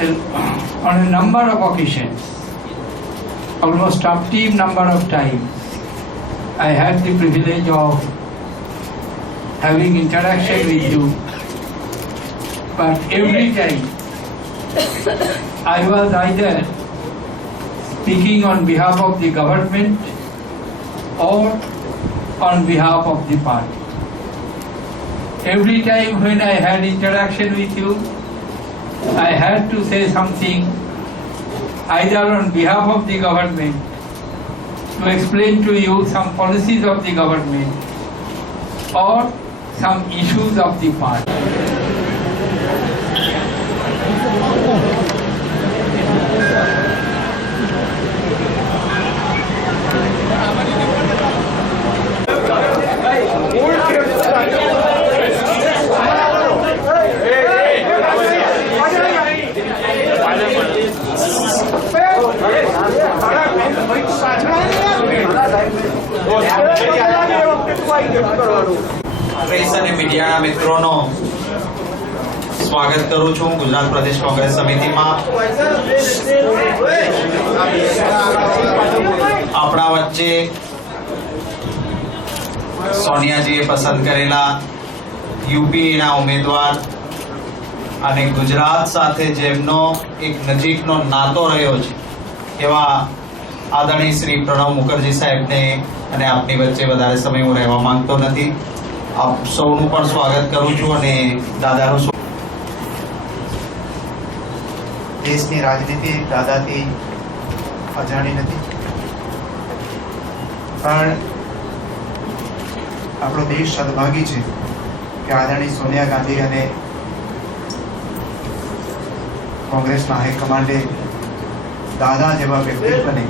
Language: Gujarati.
on a number of occasions, almost umpteen number of times, I had the privilege of having interaction with you, but every time I was either speaking on behalf of the government or on behalf of the party. Every time when I had interaction with you, I had to say something either on behalf of the government to explain to you some policies of the government or some issues of the party. Press અને મીડિયાના મિત્રોનો સ્વાગત કરું છું ગુજરાત પ્રદેશ કોંગ્રેસ સમિતિમાં. આપણા વચ્ચે સોનિયાજીએ પસંદ કરેલા યુપીના ઉમેદવાર અને ગુજરાત સાથે જેમનો એક નજીકનો નાતો રહ્યો છે એવા આદરણીય શ્રી પ્રણવ મુખર્જી સાહેબને અને આપની વચ્ચે વધારે સમય હું રહેવા માંગતો નથી. આપ સૌનું પણ સ્વાગત કરું છું અને દાદાનું દેશની રાજનીતિ દાદાથી અજાણી નથી, પણ આપણો દેશ સદભાગી છે કે આદરણીય સોનિયા ગાંધી અને કોંગ્રેસના હાઈકમાન્ડે દાદા જેવા વ્યક્તિત્વને